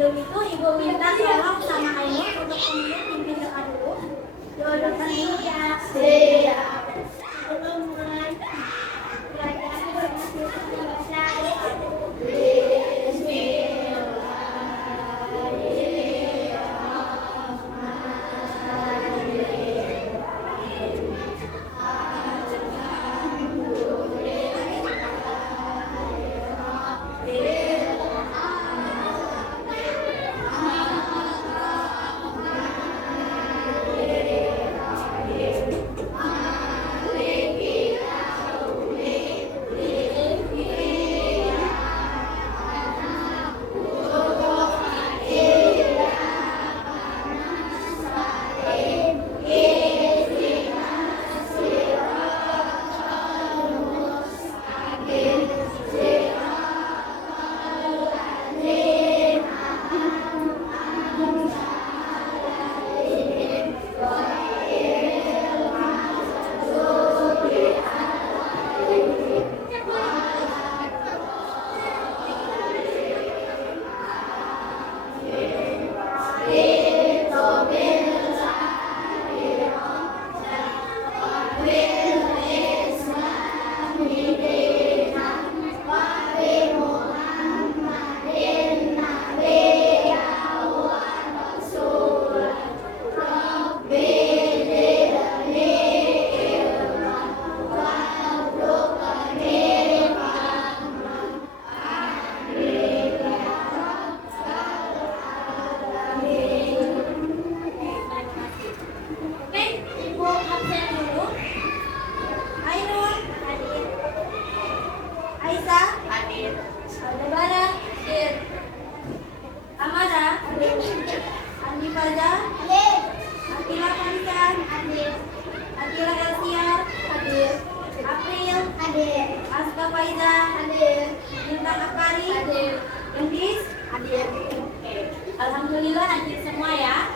sebelum itu Ibu minta tolong sama Ainur untuk kemudian pimpin doa dulu. Doakan dulu ya. Siap. Sebelum mulai pelajaran berhasil membaca Alhamdulillah hadir semua ya.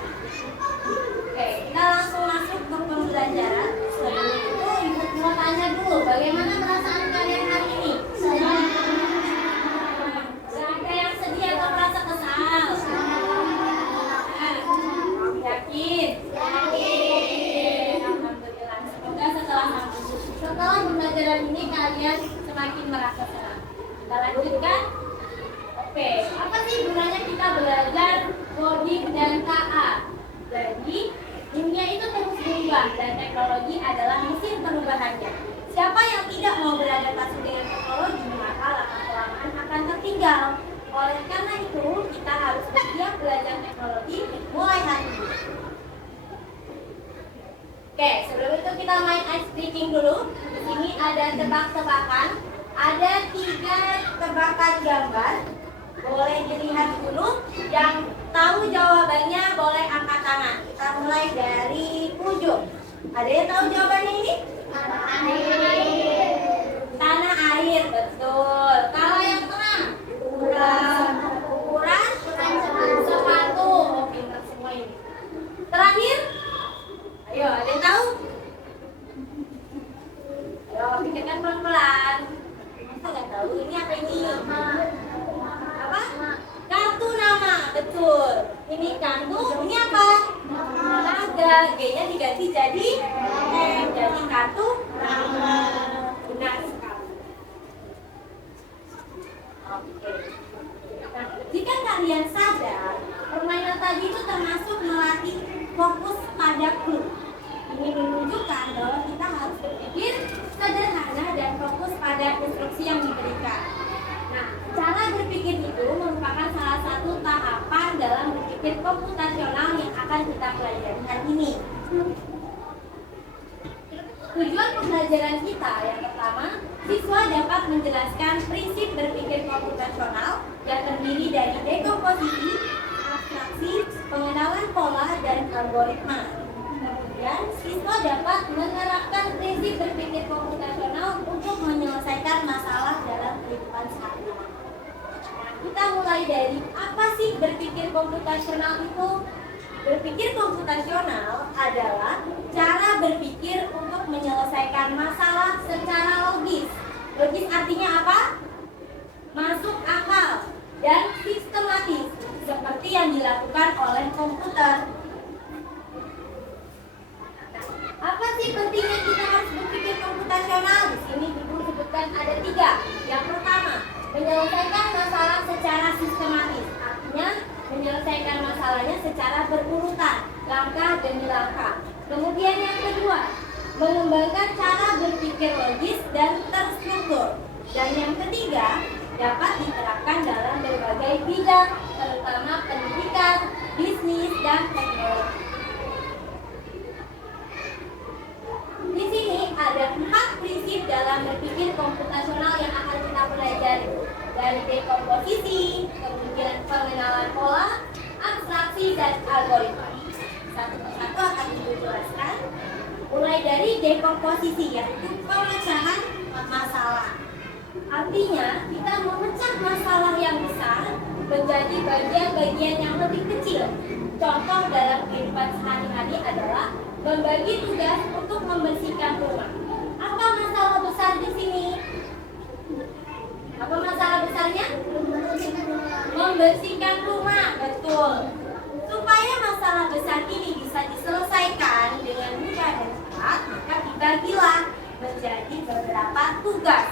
Oke, kita langsung masuk ke pembelajaran. Sebelum itu Ibu mau tanya dulu, bagaimana perasaan kalian hari ini? Ada yang sedih atau merasa kesal? Yakin? Yakin. Alhamdulillah. Semoga setelah pembelajaran ini kalian semakin merasa senang. Kita lanjutkan. Oke, apa sih gunanya kita belajar logik dan KA? Jadi, dunia itu terus berubah dan teknologi adalah mesin perubahannya. Siapa yang tidak mau beradaptasi dengan teknologi, maka lama-kelamaan akan tertinggal. Oleh karena itu, kita harus bersiap belajar teknologi mulai hari ini. Oke, sebelum itu kita main ice breaking dulu. Di sini ada tebak-tebakan. Ada 3 tebakan gambar. Boleh dilihat dulu. Yang tahu jawabannya boleh angkat tangan. Kita mulai dari ujung. Ada yang tahu jawabannya ini? Tanah air. Tanah air, betul. Kalau yang tengah? Ukuran sepatu. Oh, pintar semua ini. Terakhir? Ayo, ada yang tahu? Ayo, pikirkan pelan-pelan. Masa nggak tahu? Ini apa ini? Apa? Kartu nama, betul. Ini kartu, ini apa? Naga. G-nya diganti jadi M. Jadi kartu nama. Benar sekali. Oke. Nah, jika kalian sadar, permainan tadi itu termasuk melatih fokus pada clue. Ini menunjukkan bahwa kita harus berpikir sederhana dan fokus pada instruksi yang diberikan. Nah, cara berpikir itu merupakan salah satu tahapan dalam berpikir komputasional yang akan kita pelajari hari ini. Tujuan pembelajaran kita yang pertama, siswa dapat menjelaskan prinsip berpikir komputasional yang terdiri dari dekomposisi, abstraksi, pengenalan pola, dan algoritma. Kemudian, siswa dapat menerapkan prinsip berpikir komputasional untuk menyelesaikan masalah dalam kehidupan sehari-hari. Nah, kita mulai dari apa sih berpikir komputasional itu? Berpikir komputasional adalah cara berpikir untuk menyelesaikan masalah secara logis. Logis artinya apa? Masuk akal dan sistematis. seperti yang dilakukan oleh komputer. Apa sih pentingnya kita harus berpikir komputasional? Di sini Ibu sebutkan ada 3. Yang pertama, menyelesaikan masalah secara sistematis. Artinya, menyelesaikan masalahnya secara berurutan, langkah demi langkah. Kemudian yang kedua, mengembangkan cara berpikir logis dan terstruktur. Dan yang ketiga, dapat diterapkan dalam berbagai bidang, terutama pendidikan, bisnis, dan teknologi. Di sini ada 4 prinsip dalam berpikir komputasional yang akan kita pelajari, dari dekomposisi, kemudian pengenalan pola, abstraksi, dan algoritma. Satu persatu akan dijelaskan. Mulai dari dekomposisi, yaitu pemecahan masalah. Artinya, kita memecah masalah yang besar menjadi bagian-bagian yang lebih kecil. Contoh dalam kehidupan sehari-hari adalah membagi tugas untuk membersihkan rumah. Apa masalah besar di sini? Apa masalah besarnya? Membersihkan rumah, betul. Supaya masalah besar ini bisa diselesaikan dengan mudah dan cepat, maka dibagilah menjadi beberapa tugas.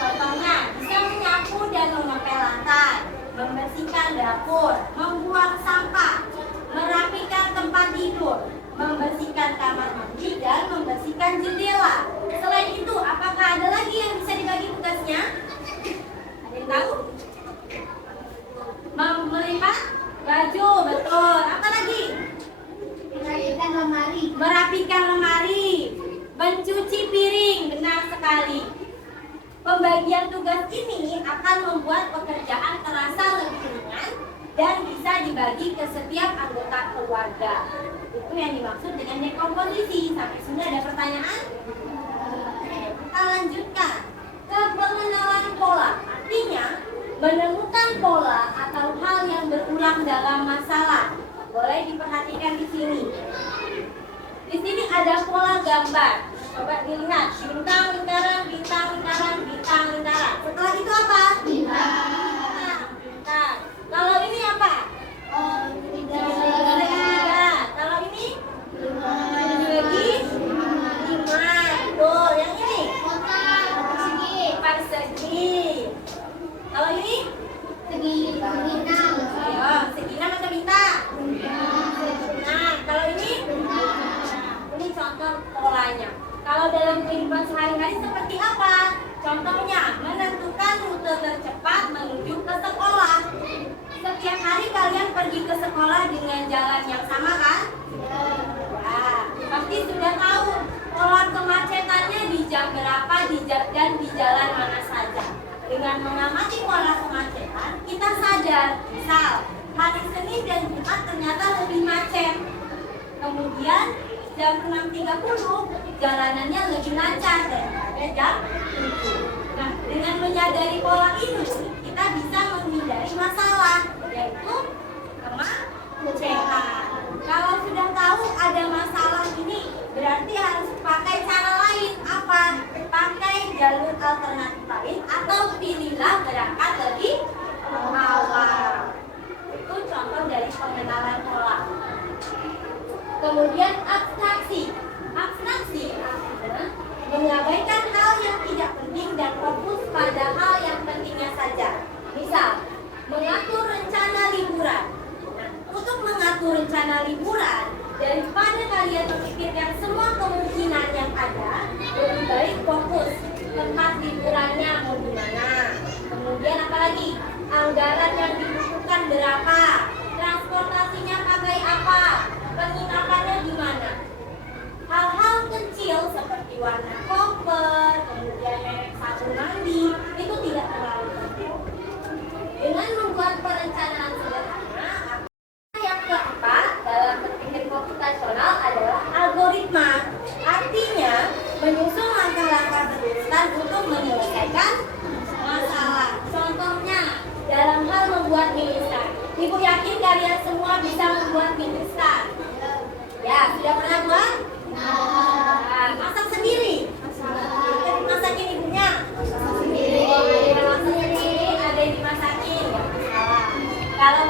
Contohnya, bisa menyapu dan mengepel lantai, membersihkan dapur, membuang sampah, merapikan tempat tidur, membersihkan kamar mandi, dan membersihkan jendela. Selain itu, apakah ada lagi yang bisa dibagi tugasnya? Ada yang tahu? Melipat baju, betul. Apa lagi? Merapikan lemari. Merapikan lemari, mencuci piring, benar sekali. Pembagian tugas ini akan membuat pekerjaan terasa lebih ringan dan bisa dibagi ke setiap anggota keluarga. Itu yang dimaksud dengan dekomposisi. Sampai sini ada pertanyaan? Kita lanjutkan ke pengenalan pola. Artinya, menemukan pola atau hal yang berulang dalam masalah. Boleh diperhatikan di sini. Di sini ada pola gambar. Coba dilihat, bintang, lingkaran, bintang, lingkaran, bintang, lingkaran. Setelah itu apa? Bintang. Bintang. Kalau ini apa? Segitiga. Kalau ini? Dibagi 5. Betul. Yang ini? Persegi. Kalau ini? Bintang. Ayo, segi 6 atau bintang? Nah, kalau ini? Ini contoh polanya. Kalau dalam kehidupan sehari-hari seperti apa? Contohnya, menentukan rute tercepat menuju ke sekolah. Setiap hari kalian pergi ke sekolah dengan jalan yang sama kan? Ya, pasti sudah tahu pola kemacetannya di jam berapa dan di jalan mana saja. Dengan mengamati pola kemacetan, kita sadar, misal hari Senin dan Jumat ternyata lebih macet. Kemudian jam 6.30 jalanannya lebih lancar daripada jam 7. Nah, dengan menyadari pola ini, kita bisa menghindari masalah, yaitu kemacetan. Kalau sudah tahu ada masalah ini, berarti harus pakai cara lain. Apa? Pakai jalur alternatif lain atau pilihlah berangkat lebih awal. Itu contoh dari pengenalan pola. Kemudian abstraksi. Abstraksi artinya mengabaikan hal yang tidak penting dan fokus pada hal yang pentingnya saja. Misal, mengatur rencana liburan. Nah, untuk mengatur rencana liburan, daripada kalian memikirkan semua kemungkinan yang ada, lebih baik fokus tempat liburannya mau di mana. Kemudian apa lagi? Anggaran yang dibutuhkan berapa? Transportasinya pakai apa? Penginapannya di mana? Hal-hal kecil seperti warna koper, kemudian merek sabun mandi, itu tidak terlalu penting. Dengan membuat perencanaan sederhana, yang keempat dalam berpikir komputasional adalah algoritma. Artinya, menyusun langkah-langkah berurutan untuk menyelesaikan masalah. Contohnya, dalam hal membuat mie instan. Ibu yakin kalian semua bisa membuat mie instan? Ya, sudah pernah buat? Nah, masak sendiri? Ada dimasakin ibunya? Oh, ada yang masak sendiri, ada yang dimasakin, nggak masalah. Kalau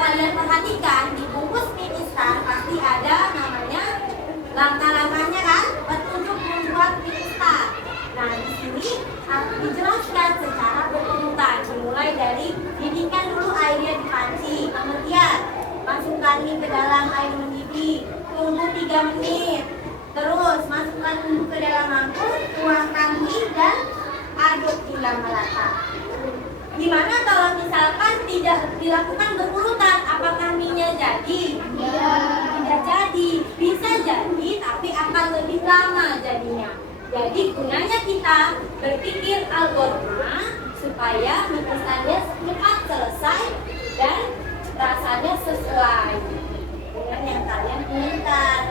Dijelaskan secara berurutan, dimulai dari didihkan dulu airnya di panci, kemudian masukkan mie ke dalam air mendidih, tunggu 3 menit, terus masukkan bumbu ke dalam mangkuk, tuangkan mie dan aduk hingga merata. Gimana kalau misalkan tidak dilakukan berurutan, apakah mie-nya jadi? Tidak jadi, bisa jadi tapi akan lebih lama jadinya. Jadi gunanya kita berpikir algoritma supaya mie instannya cepat selesai dan rasanya sesuai dengan yang kalian inginkan.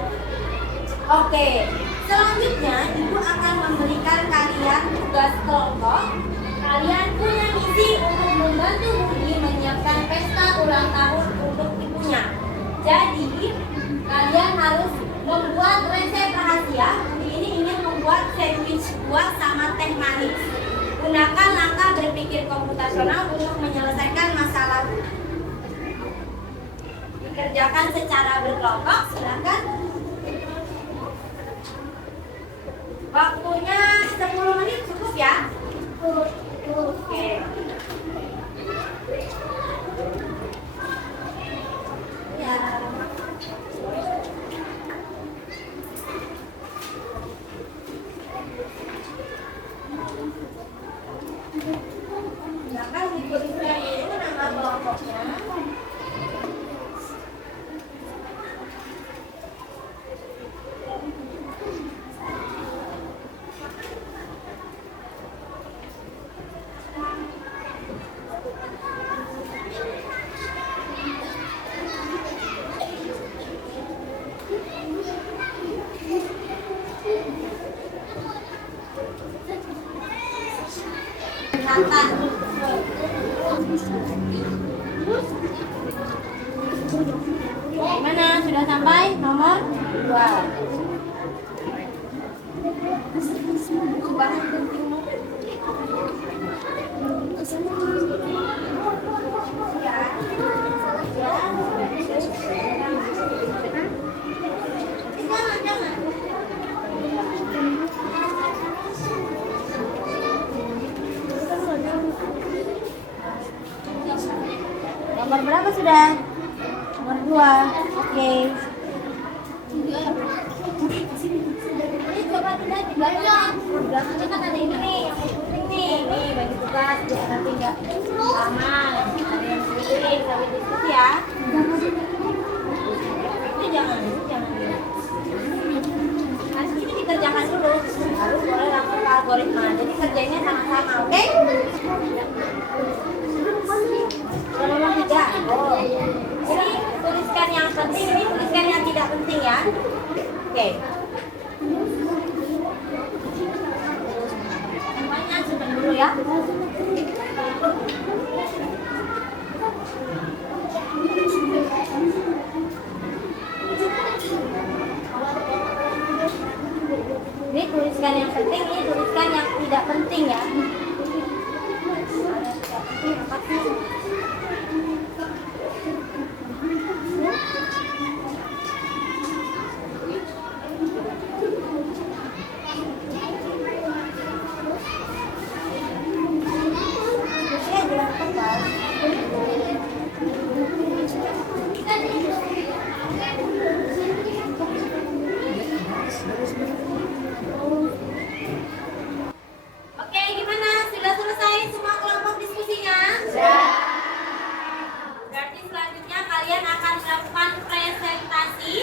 Oke, selanjutnya ibu akan memberikan kalian tugas kelompok. Kalian punya misi untuk membantu Budi menyiapkan pesta ulang tahun untuk ibunya. Jadi kalian harus membuat resep rahasia. Ini ingin membuat sandwich buah sama teh manis. Gunakan langkah berpikir komputasional untuk menyelesaikan masalah. Dikerjakan secara berkelompok, silakan. Waktunya 10 menit cukup ya? Oke. Ya. Silakan dituliskan dulu nama kelompoknya. Gimana? Sudah sampai nomor 2. Bahan penting. Jangan. Nomor berapa sudah? Nomor 2. Oke. Ini coba tidak di belakang. Belakangnya kan ada ini nih, yang penting nih. Nih bagi tugas biar nanti nggak lama. Ada yang sulit sambil diskusi ya. Itu jangan. Harus ini dikerjakan dulu. Baru boleh langsung ke algoritma. Jadi kerjanya sama-sama, oke? Nomor 3. Oh. Ini tuliskan yang penting, ini tuliskan yang tidak penting ya. Oke. Semuanya simpan dulu ya. Ini tuliskan yang penting, ini tuliskan yang tidak penting ya. Apa sih? Oke, gimana? Sudah selesai semua kelompok diskusinya? Berarti selanjutnya kalian akan melakukan presentasi.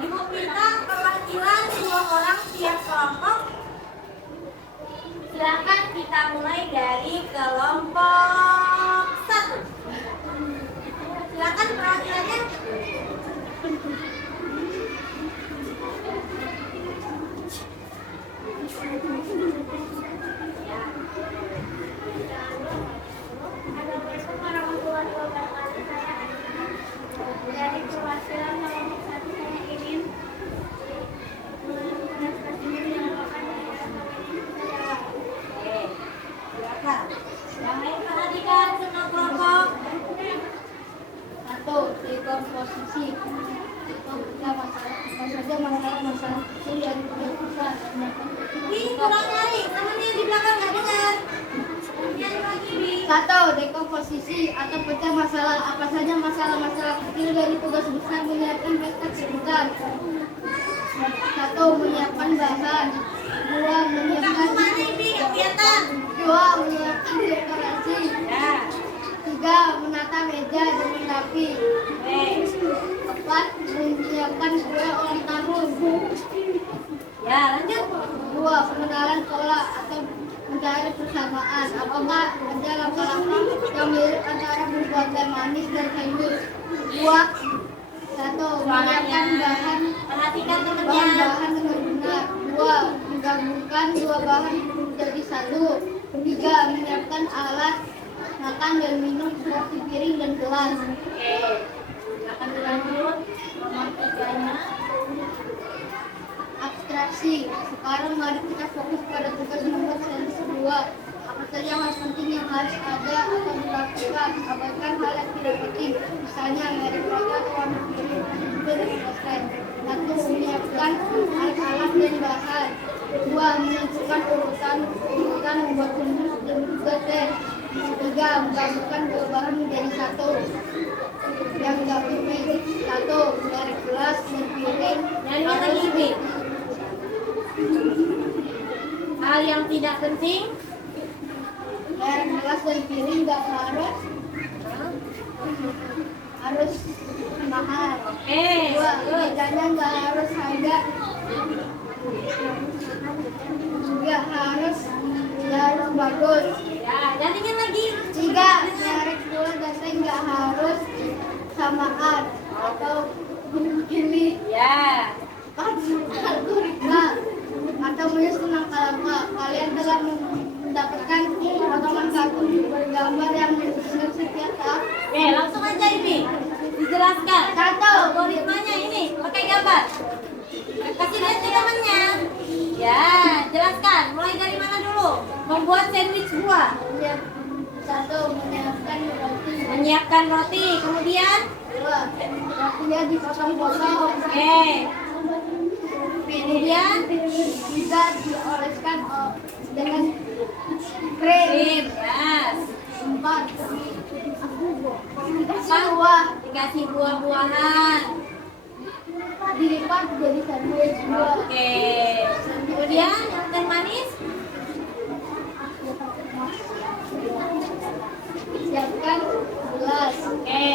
Ibu minta perwakilan 2 orang tiap kelompok. Silakan kita mulai dari kelompok 1. Silakan perwakilannya. Dari perwakilan kelompok 1 saya ingin Silakan. Yang lain perhatikan semua kelompok. 1. Dekomposisi. Kita saja mengenai masalah kecil yang tidak bisa. Ini kurang nyari, temennya di belakang nggak dengar. 1. Dekomposisi atau pecah masalah. Apa saja masalah-masalah kecil dari tugas besar menyiapkan pesta kejutan. 1. Menyiapkan bahan. 2. Menyiapkan dekorasi. 3. Menata meja dengan rapi. 4. Menyiapkan kue ulang tahun. Ya, lanjut. 2. Pengenalan pola atau mencari persamaan. Apakah ada langkah-langkah yang mirip antara membuat teh manis dan sayur? 2. 1. Menyiapkan Perhatikan temennya. bahan dengan benar. 2. Menggabungkan dua bahan menjadi satu. 3. Menyiapkan alat makan dan minum seperti piring dan gelas. Oke. Akan dilanjut. Nomor 3-nya. Abstraksi. Sekarang mari kita fokus pada tugas nomor 2. Apa saja hal penting yang harus ada atau dilakukan. Abaikan hal yang tidak penting. Misalnya merek rokok atau warna piring juga diselesaikan. 1. Menyiapkan alat-alat dan bahan. 2. Menentukan urutan membuat bumbu dan juga teh. 3. Menggabungkan dua bahan menjadi satu. Yang tidak penting. 1. Merek gelas dan piring. Yang lagi B. Hal yang tidak penting. Merek gelas dan piring nggak harus mahal. Oke. 2. Mejanya nggak harus harga. 3. Harus bagus. Ya, gantinya lagi. 3. Merek gula dan teh nggak harus samaan atau pilih Ya. algoritma atau menyusun langkah-langkah. Kalian telah mendapatkan potongan kartu bergambar yang menunjukkan setiap tahap. Oke, langsung aja ini. Dijelaskan. 1. Algoritmanya ini pakai gambar. Kasih lihat ke temannya. Ya, jelaskan. Mulai dari mana dulu? Membuat sandwich buah. 1. Menyiapkan roti. Menyiapkan roti. Kemudian 2. Rotinya dipotong-potong. oke. Kemudian Bisa dioleskan dengan krim. krim. Yes. 4. Dikasih buah. Dikasih buah-buahan. Dilipat jadi sandwich buah. Oke. Kemudian yang teh manis. Siapkan gelas. Oke.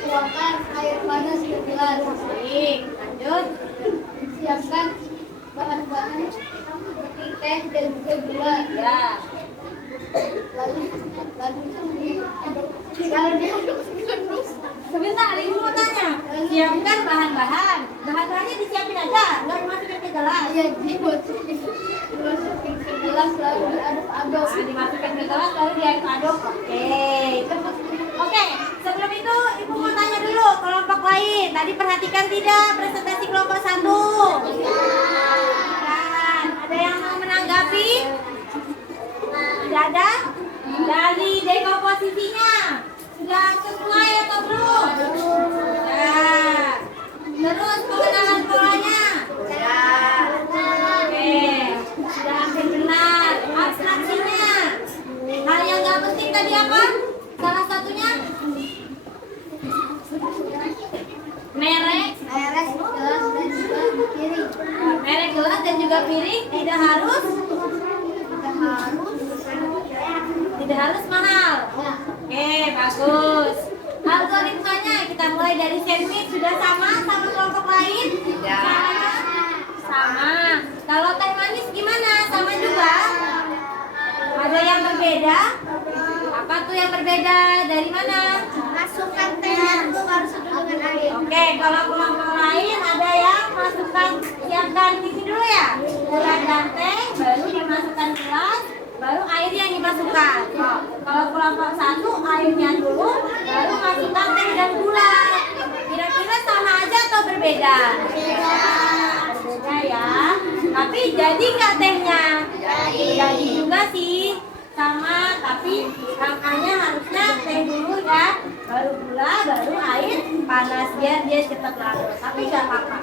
Tuangkan air panas ke gelas. Baik. Lanjut. Siapkan bahan-bahan seperti teh dan juga gula. Ya. Lalu diaduk. Kalau diaduk terus. Sebentar, ibu mau tanya. Siapkan bahan-bahan. Bahan-bahannya disiapin aja, nggak dimasukin ke gelas. Ya, dimasukin ke gelas lalu diaduk-aduk. Nah, dimasukkan ke gelas lalu diaduk-aduk. Oke. Sebelum itu ibu mau tanya dulu kelompok lain. Tadi perhatikan tidak presentasi kelompok 1? Kan, ada yang mau menanggapi? Tidak ada? Dari dekomposisinya sudah sesuai atau belum? Ya. Terus pengenalan polanya? Ya. Oke. Sudah hampir benar. Abstraksinya? Hal yang nggak penting tadi apa? Salah satunya? Merek Gelas dan juga piring. merek gelas dan juga piring tidak harus mahal. Oke, bagus. Algoritmanya kita mulai dari sandwich sudah sama kelompok lain? Tidak. Sama. Kalau teh manis gimana? Sama juga? Ada yang berbeda? Apa tuh yang berbeda? Dari mana? Masukkan tehnya dulu baru seduh dengan air. Oke, kalau kelompok lain ada yang masukkan, siapkan ini dulu ya. Gula dan teh, baru dimasukkan gelas, baru air yang dimasukkan. Kalau kelompok 1 airnya dulu, baru masukkan teh dan gula. Kira-kira sama aja atau berbeda? Berbeda ya. Tapi jadi nggak tehnya? Jadi juga sih. Sama, tapi langkahnya harusnya teh dulu ya, baru gula, baru air panas biar dia cepat larut. Tapi nggak apa-apa,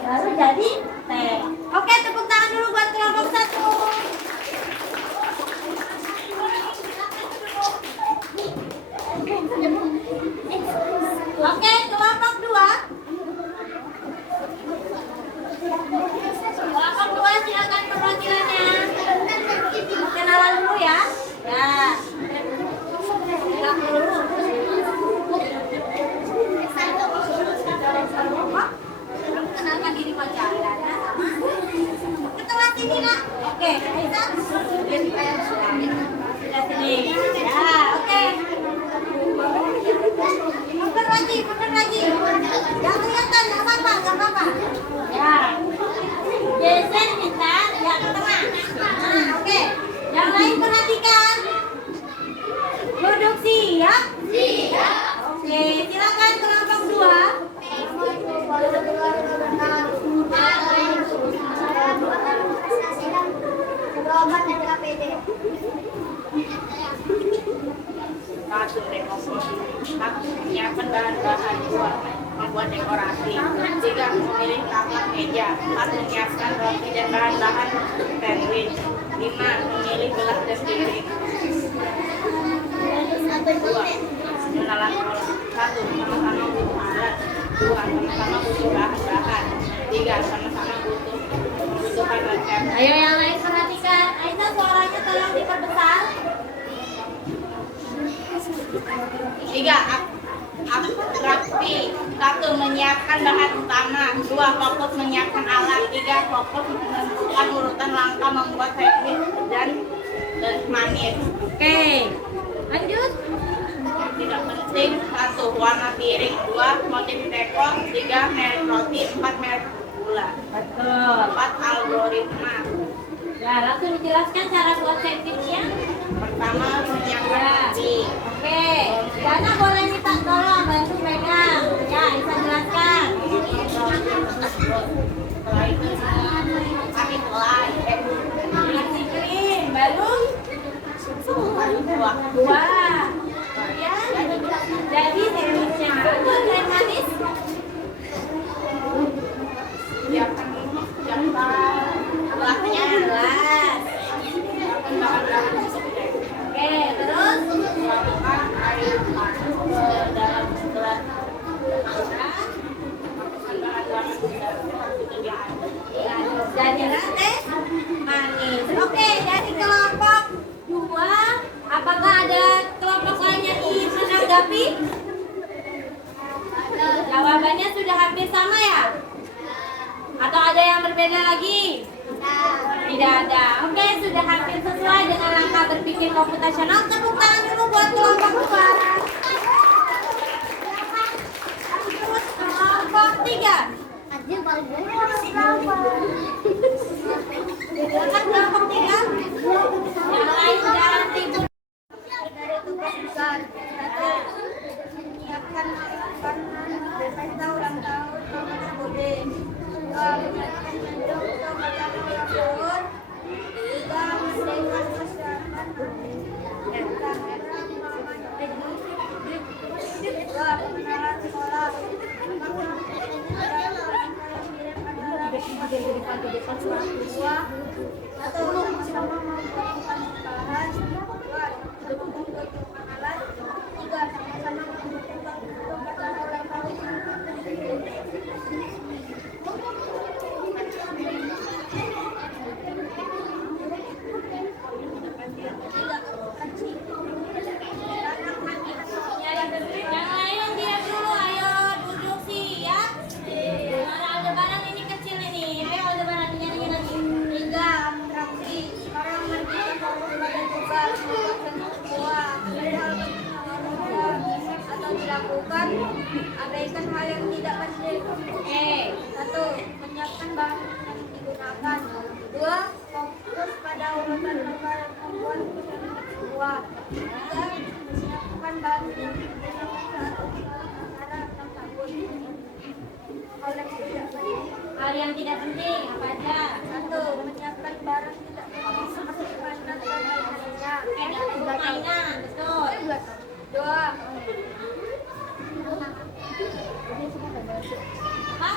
baru jadi teh. Oke, tepuk tangan dulu buat kelompok 1. Oke, Aisyah. Sudah sini. Ya, oke. Mundur lagi, mundur lagi. Jangan kelihatan, nggak apa-apa, nggak apa-apa. Ya. Geser kita, ya ke tengah. Nah, oke. Yang lain perhatikan. Duduk siap. Siap. Oke, silakan kelompok 2. Satu dekorasi, satu menyiapkan bahan-bahan, dua membuat dekorasi, tiga memilih kamar meja, empat menyiapkan roti dan bahan-bahan sandwich, lima memilih gelas dan piring, dua mengenalan pola, satu sama-sama butuh alat, dua sama-sama butuh bahan-bahan, tiga sama-sama membutuhkan resep. Ayo yang lain perhatikan. Aisyah, suaranya tolong diperbesar. Tiga, abstraksi. Satu, menyiapkan bahan utama. Dua, fokus menyiapkan alat. Tiga, fokus menentukan urutan langkah membuat sandwich dan manis. Oke, lanjut. Yang tidak penting, satu, warna piring. Dua, motif dekor. Tiga, merek roti. Empat, merek gula. Betul. Empat, algoritma. Ya, langsung dijelaskan cara buat sandwichnya. Pertama, menyiapkan roti. Oke, Dana boleh minta tolong bantu pegang. Ya, bisa jelaskan. Setelah itu, kami mulai. Kasih krim, baru Dua. Ya, jadi sandwichnya betul dan manis. Siapkan gelapnya. Jelas. Oke, terus Masukkan air panas ke dalam gelas. Masukkan bahan-bahan jadi teh manis. Oke, dari kelompok 2, apakah ada kelompok lain yang ingin menanggapi? Jawabannya sudah hampir sama ya? Atau ada yang berbeda lagi? Tidak ada. Oke, sudah hampir sesuai dengan langkah berpikir komputasional. Tepuk tangan dulu buat kelompok 2. Terus kelompok 3. Silakan kelompok 3. Yang lain jangan ribut. Dari tugas besar, satu, menyiapkan makanan pesta ulang tahun Mama Bude. Dua, menyiapkan mendung untuk acara ulang tahun. Tiga, mendekat masyarakat. Dua, pengenalan sekolah. Dua, satu, sama-sama membutuhkan bahan. Dua, sama-sama membutuhkan alat. Tiga, sama-sama membutuhkan acara ulang tahun. Yang lain diam dulu, ayo duduk siap. Mana Aldebaran ini kecil ini. Ayo Aldebaran nyanyi lagi. Tiga, abstraksi. Sekarang mari kita fokus pada tugas membuat sebuah hal atau dilakukan. Abaikan hal yang tidak penting. Satu, menyiapkan bahan yang digunakan. Dua, fokus pada urutan langkah yang membuat sebuah. Tiga, menyiapkan bahan yang digunakan saat acara ulang tahun. Hal yang tidak penting. Hal yang tidak penting apa aja? Satu, menyiapkan barang tidak penting seperti mainan dan lain-lainnya. Mainan, betul. Dua, Hah?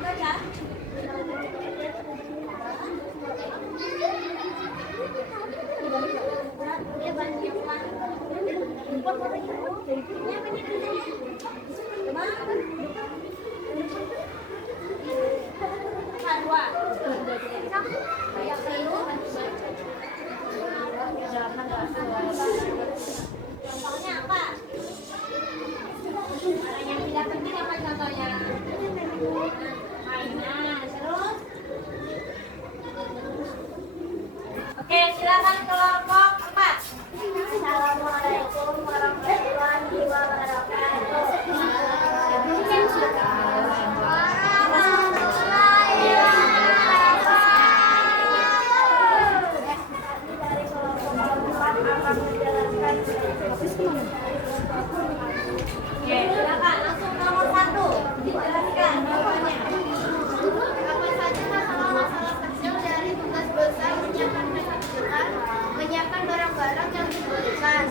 Baca. Dia banyak mainan. Terus? Oke, silakan kelompok 4. Assalamualaikum warahmatullahi wabarakatuh. Oke, silakan langsung nomor 1. Dijelaskan jawabannya. Apa saja masalah-masalah kecil dari tugas besar menyiapkan barang-barang yang dibutuhkan,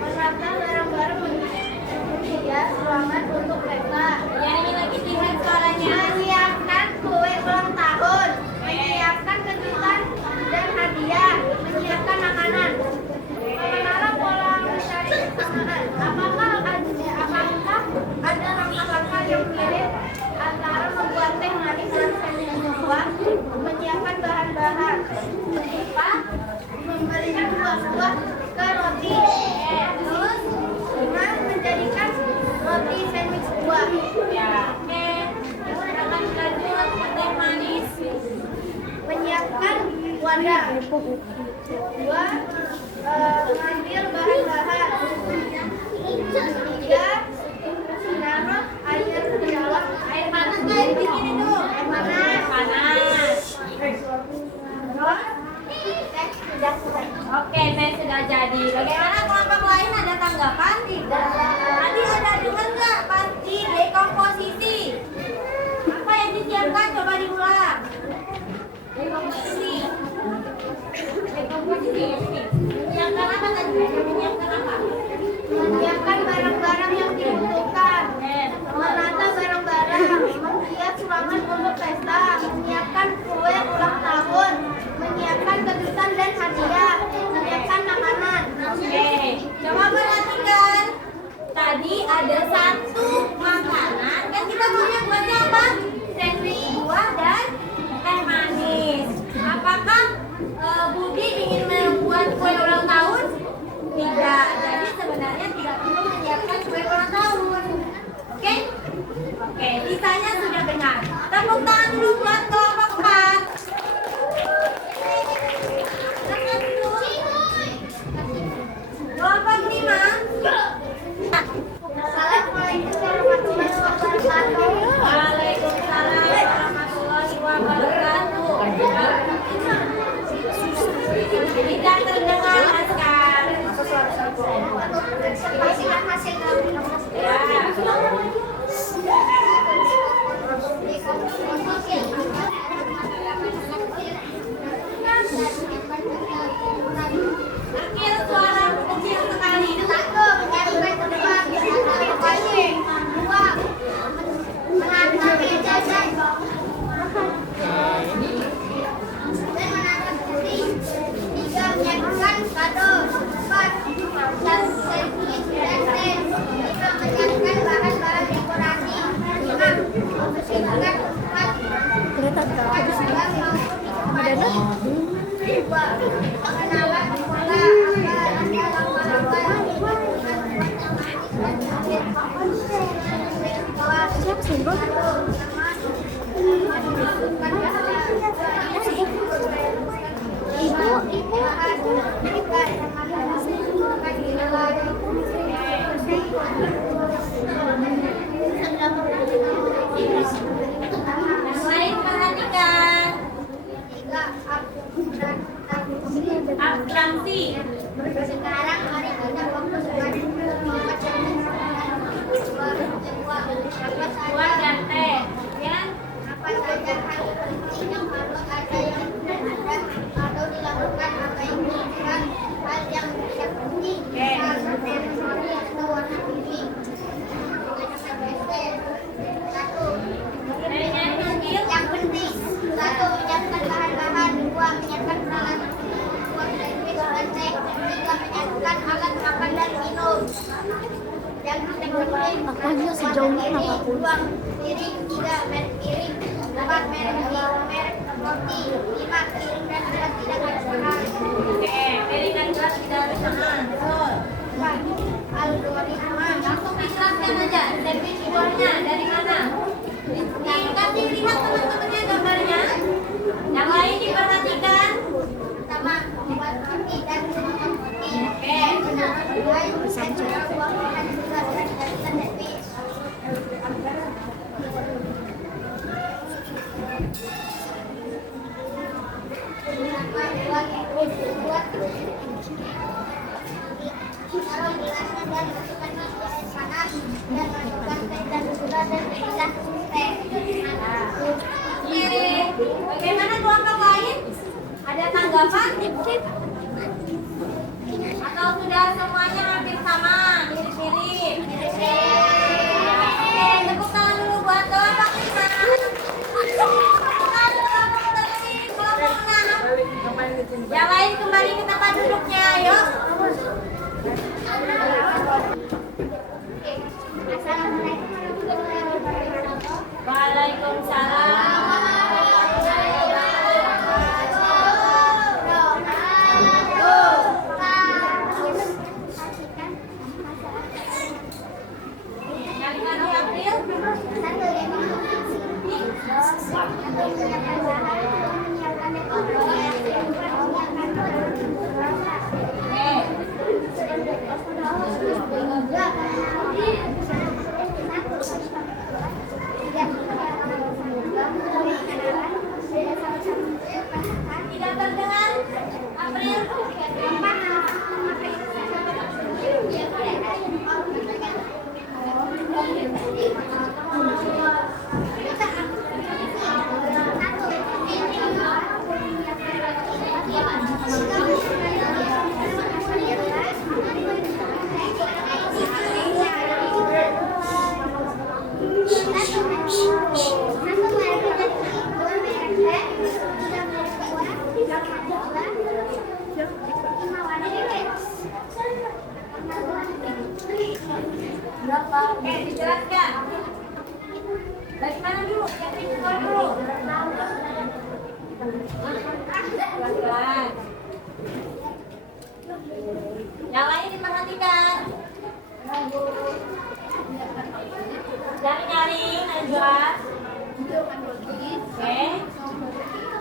menata barang-barang menyedia ruangan untuk pesta, Ya, ini lagi tinggal suaranya. menyiapkan kue ulang tahun, menyiapkan kejutan dan hadiah, menyiapkan makanan, mengenal pola mencari kesamaan. Apakah ada langkah-langkah yang mirip antara membuat teh manis dan sandwich buah, menyiapkan bahan-bahan, memberikan buah-buah ke roti, terus menjadikan roti sandwich buah. Ya, oke. Silakan lanjut teh manis. Menyiapkan wadah, dua, mengambil bahan-bahan, tiga, menaruh air ke dalam Air panas nggak dibikin itu? air panas. Panas. Terus teh sudah selesai. Oke, teh sudah jadi. Bagaimana kelompok lain ada tanggapan? Tidak. Tadi ada dengar nggak pasti dekomposisi? Apa yang disiapkan? Coba diulang. Dekomposisi. Dekomposisi. Menyiapkan apa tadi? Menyiapkan apa? Menyiapkan barang-barang yang dibutuhkan, menata barang-barang, menghias ruangan untuk pesta, menyiapkan kue ulang tahun, menyiapkan kejutan dan hadiah, menyiapkan makanan. Oke, coba perhatikan. Tadi ada satu makanan, kan kita maunya buatnya apa? Sandwich buah dan teh manis. Apakah Budi ingin membuat kue ulang tahun? Tidak. Jadi sebenarnya tidak perlu menyiapkan kue ulang tahun. Oke? Oke, sisanya sudah benar. Tepuk tangan dulu buat kelompok 4. Kelompok 5. Assalamualaikum warahmatullahi wabarakatuh. Waalaikumsalam warahmatullahi wabarakatuh. Tidak terdengar, Askar. Perhatikan hasil Ya. Akhir suara kecil sekali. Satu, menyiapkan tempat, dua, menata meja dan menata kursi, tiga, menyiapkan kado, empat, dan sandwich dan teh, lima, menyiapkan bahan-bahan dekorasi, enam, membersihkan tempat, bahan-bahan maupun dua, pengenalan pola siapa sih bro? Yang lain perhatikan. Abstraksi. Sekarang mari kita fokus pada Buah dan teh. Ya. apa saja hal penting yang harus ada yang ada atau dilakukan apa yang bukan hal yang tidak penting seremoni atau warna biru. Satu, yang penting. Satu, menyiapkan bahan-bahan. Dua, menyiapkan peralatan. Dua, sandwich dan teh. Tiga, menyiapkan alat makan dan minum. Yang penting. Makanya sejauh ini kenapa pun? Dua, piring. Tiga, merek piring. Empat, merek roti. Lima, piring dan gelas tidak bersamaan. Oke, piring dan gelas tidak bersamaan. Betul. Empat, algoritma. Langsung dijelaskan aja. Sandwich buahnya dari mana? 8? Atau sudah semuanya hampir sama, mirip-mirip? Oke, tepuk tangan dulu buat kelompok 5. Kelompok 6. Yang lain kembali ke tempat duduknya, ayo. Waalaikumsalam. Kali-kali April. Tidak terdengar, April. Oke, dijelaskan. Dari mana dulu? Yang keluar dulu. Pelan-pelan. Yang lain diperhatikan. Nyaring-nyaring, Najwa. Oke.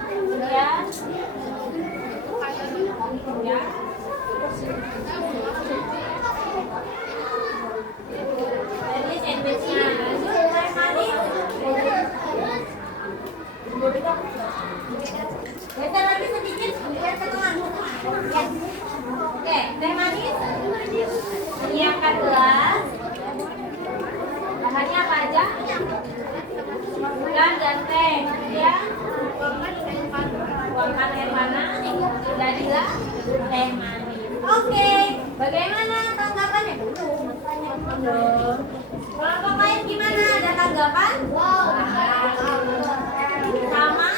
Kemudian. Ya. Jadi sandwichnya lanjut teh manis. Geser lagi sedikit biar ke tengah. Ya. Oke, teh manis. Siapkan gelas. Bahannya apa aja? Gula dan teh. Ya. Tuangkan air panas. Jadilah teh manis. Oke, bagaimana tanggapannya? Kelompok lain gimana? Ada tanggapan? Sama?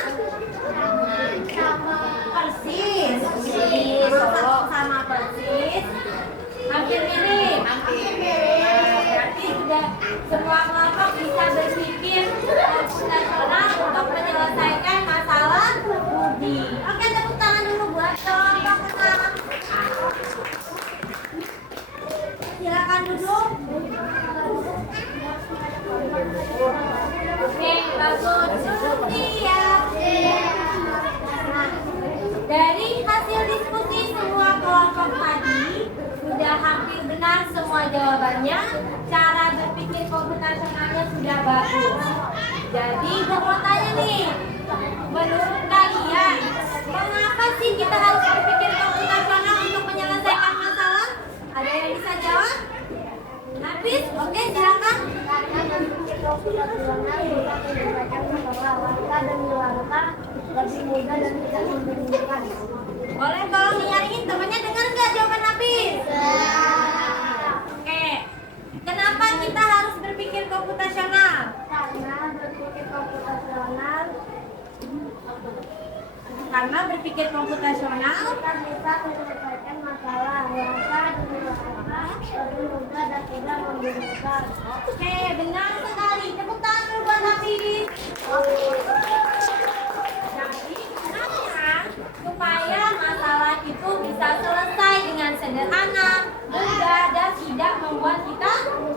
Persis. Sama persis. Hampir mirip. Berarti sudah semua kelompok bisa berpikir komputasional untuk menyelesaikan masalah budi. Oke, tepuk tangan dulu buat kelompok 6. Silakan duduk. Oke, bagus. Duduk siap. Dari hasil diskusi semua kelompok tadi sudah hampir benar semua jawabannya. Cara berpikir komputasionalnya sudah bagus. Jadi gue mau tanya nih, menurut kalian mengapa sih kita harus berpikir komputasional untuk menyelesaikan masalah? Ada yang bisa jawab? Hafiz, oke silakan. Karena berpikir komputasional bisa menyelesaikan masalah wanita dan dewasa lebih mudah dan tidak membingungkan. Boleh tolong dinyaringin temannya, dengar nggak jawaban Hafiz? Oke. Kenapa kita harus berpikir komputasional? Karena berpikir komputasional kita bisa menyelesaikan masalah wanita dan dewasa lebih mudah dan tidak membingungkan. Oke, benar sekali. Tepuk tangan dulu buat Hafiz. Jadi, kenapa? Supaya masalah itu bisa selesai dengan sederhana, mudah, dan tidak membuat kita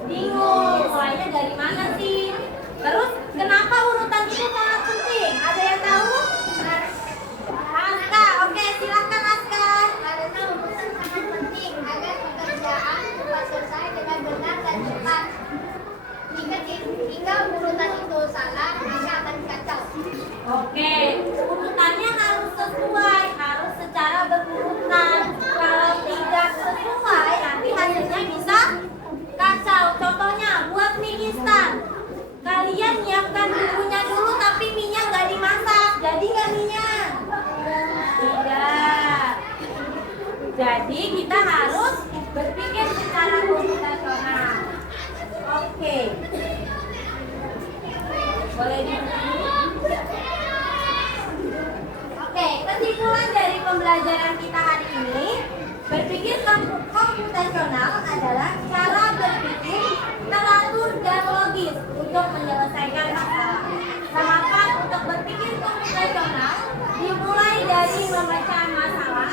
bingung. Mulainya dari mana sih? Terus, kenapa urutan itu sangat penting? Ada yang tahu? Aska, oke, silakan Aska. Karena urusan sangat penting agar pekerjaan dapat selesai dengan benar dan cepat. Jika urutan itu salah, maka akan kacau. Oke, urutannya harus sesuai, harus secara berurutan. Kalau tidak sesuai, nanti hasilnya bisa kacau. Contohnya, buat mie instan. Kalian nyiapkan bumbunya dulu, tapi mie-nya nggak dimasak. Jadi nggak mie-nya? Tidak. Oke. Boleh duduk. Oke, kesimpulan dari pembelajaran kita hari ini, berpikir komputasional adalah cara berpikir teratur dan logis untuk menyelesaikan masalah. Tahapan untuk berpikir komputasional dimulai dari memecah masalah,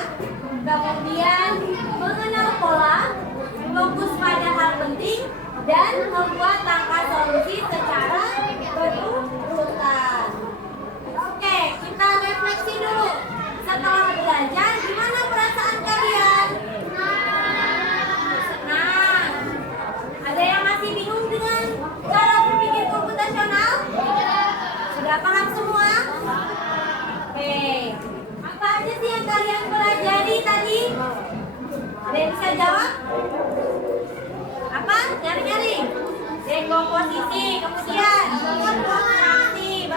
kemudian mengenal pola, fokus pada hal penting, dan membuat langkah solusi secara berurutan. Oke, kita refleksi dulu. Setelah belajar, gimana perasaan kalian? Senang. Ada yang masih bingung dengan cara berpikir komputasional? Sudah paham semua? Oke. Apa aja sih yang kalian pelajari tadi? Ada yang bisa jawab? Apa? Nyari-nyari. Dekomposisi, kemudian konstruksi,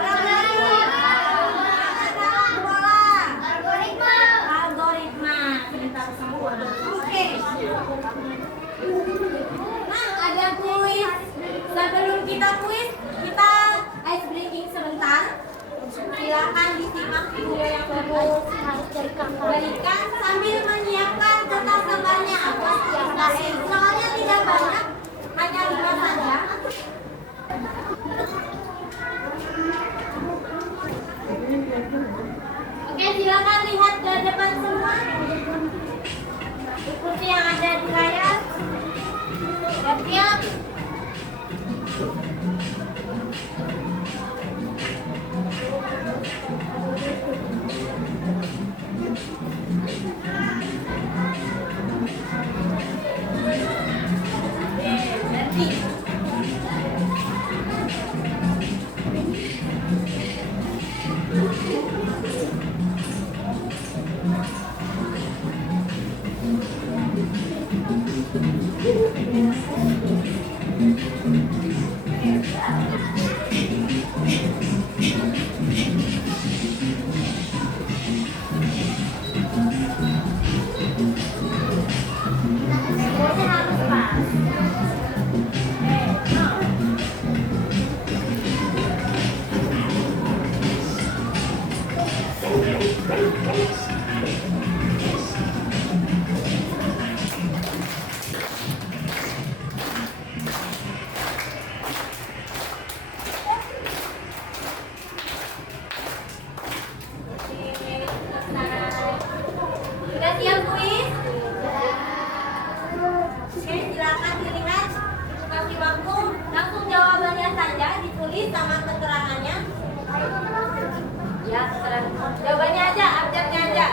algoritma. Sebentar semua. Oke. Nah, ada kuis. Sebelum kita kuis, kita ice breaking sebentar. Silakan disimak video yang bagus berikan sambil menyiapkan kertas gambarnya. Soalnya tidak banyak, hanya 5 saja. Oke, silakan lihat ke depan semua. Ikuti yang ada di layar. Siap-siap. Sudah siap kuis? Oke, silakan dilihat. Kasih waktu, langsung jawabannya saja ditulis sama keterangannya. Ya, terserah. Jawabannya aja, abjadnya aja.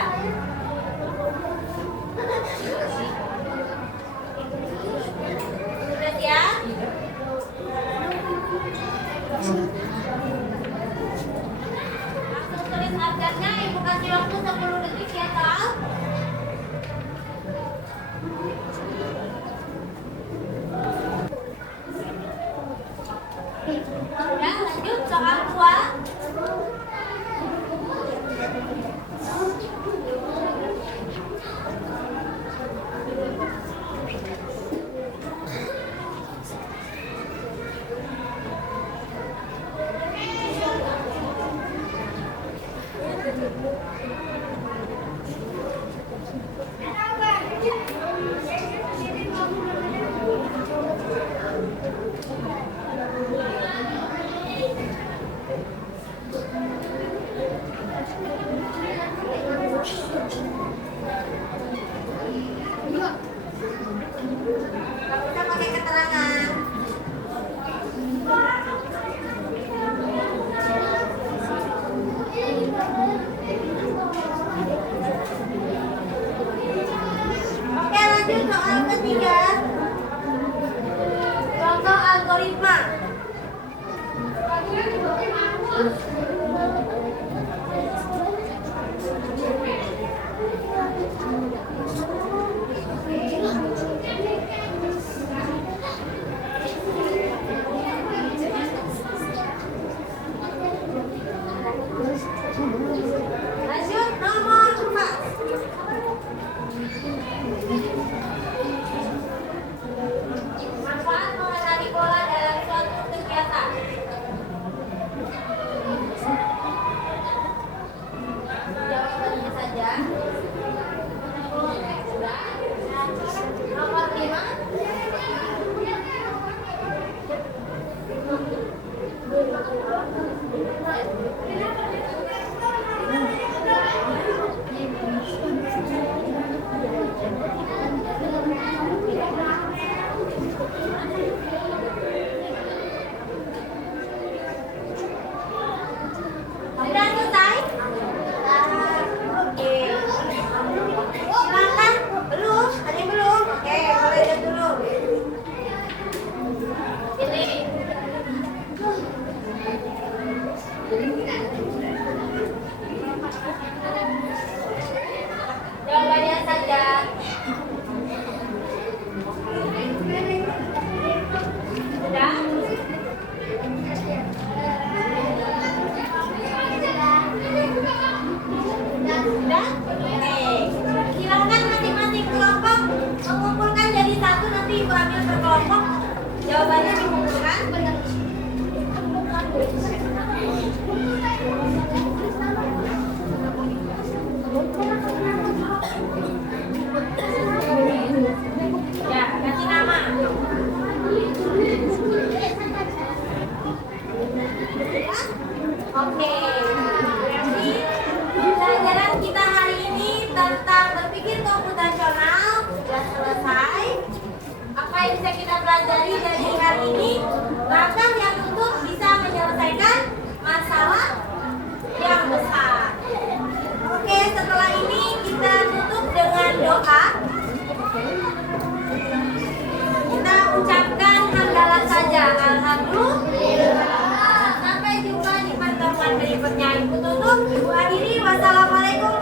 Sudah siap? Langsung tulis abjadnya, Ibu kasih waktu 10 detik ya, Tal. Ya, lanjut soal 2. Kita pakai keterangan. Oke, lanjut soal ketiga. Contoh algoritma. Lanjut nomor 4. Manfaat mengenali pola dalam Sudah selesai? Oke. Silakan. Belum? Ada yang belum? Oke, boleh lihat dulu. Ini. Jawabannya saja. Sudah? Sudah? Oke. Silakan masing-masing kelompok mengumpulkan jadi satu, nanti ibu ambil per kelompok. Jawabannya dikumpulkan. Ya, kasih nama. Oke. Berarti pelajaran kita hari ini tentang berpikir komputasional sudah selesai. Apa yang bisa kita pelajari dari hari ini? Langkah yang untuk bisa menyelesaikan masalah yang besar. Oke, setelah ini kita tutup dengan doa. Kita ucapkan hamdalah saja. Alhamdulillah. Sampai jumpa di pertemuan berikutnya. Ibu tutup, ibu akhiri. Wassalamualaikum